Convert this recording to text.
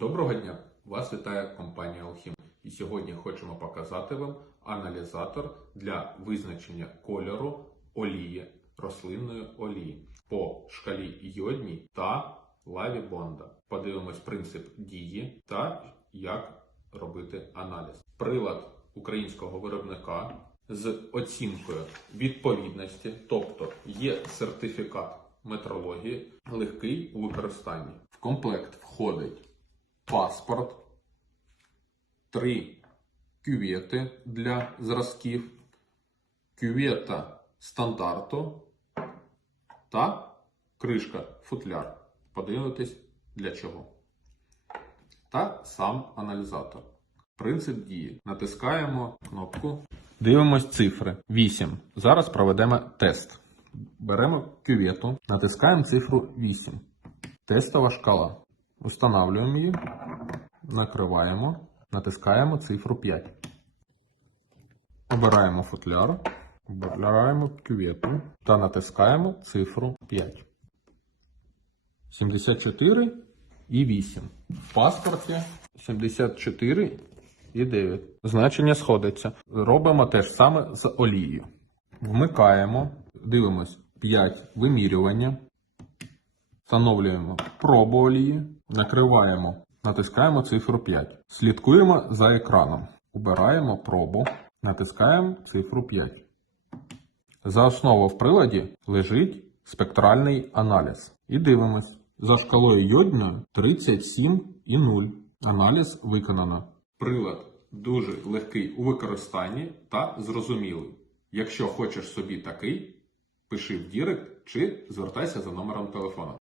Доброго дня! Вас вітає компанія Алхім. І сьогодні хочемо показати вам аналізатор для визначення кольору олії, рослинної олії по шкалі йодній та лаві Бонда. Подивимось принцип дії та як робити аналіз. Прилад українського виробника з оцінкою відповідності, тобто є сертифікат метрології, легкий у використанні. В комплект входить паспорт, три кювети для зразків, кювета стандарту та кришка футляр. Подивитись для чого. Та сам аналізатор. Принцип дії. Натискаємо кнопку. Дивимось цифри. 8. Зараз проведемо тест. Беремо кювету, натискаємо цифру 8. Тестова шкала. Устанавливаємо її, накриваємо, натискаємо цифру 5. Обираємо футляр, обираємо кювету та натискаємо цифру 5. 74 і 8. В паспорті 74 і 9. Значення сходиться. Робимо те ж саме з олією. Вмикаємо, дивимось 5 вимірювання. Встановлюємо пробу олії, накриваємо, натискаємо цифру 5. Слідкуємо за екраном. Убираємо пробу, натискаємо цифру 5. За основу в приладі лежить спектральний аналіз. І дивимось. За шкалою йодньою 37,0. Аналіз виконано. Прилад дуже легкий у використанні та зрозумілий. Якщо хочеш собі такий, пиши в Дірект чи звертайся за номером телефона.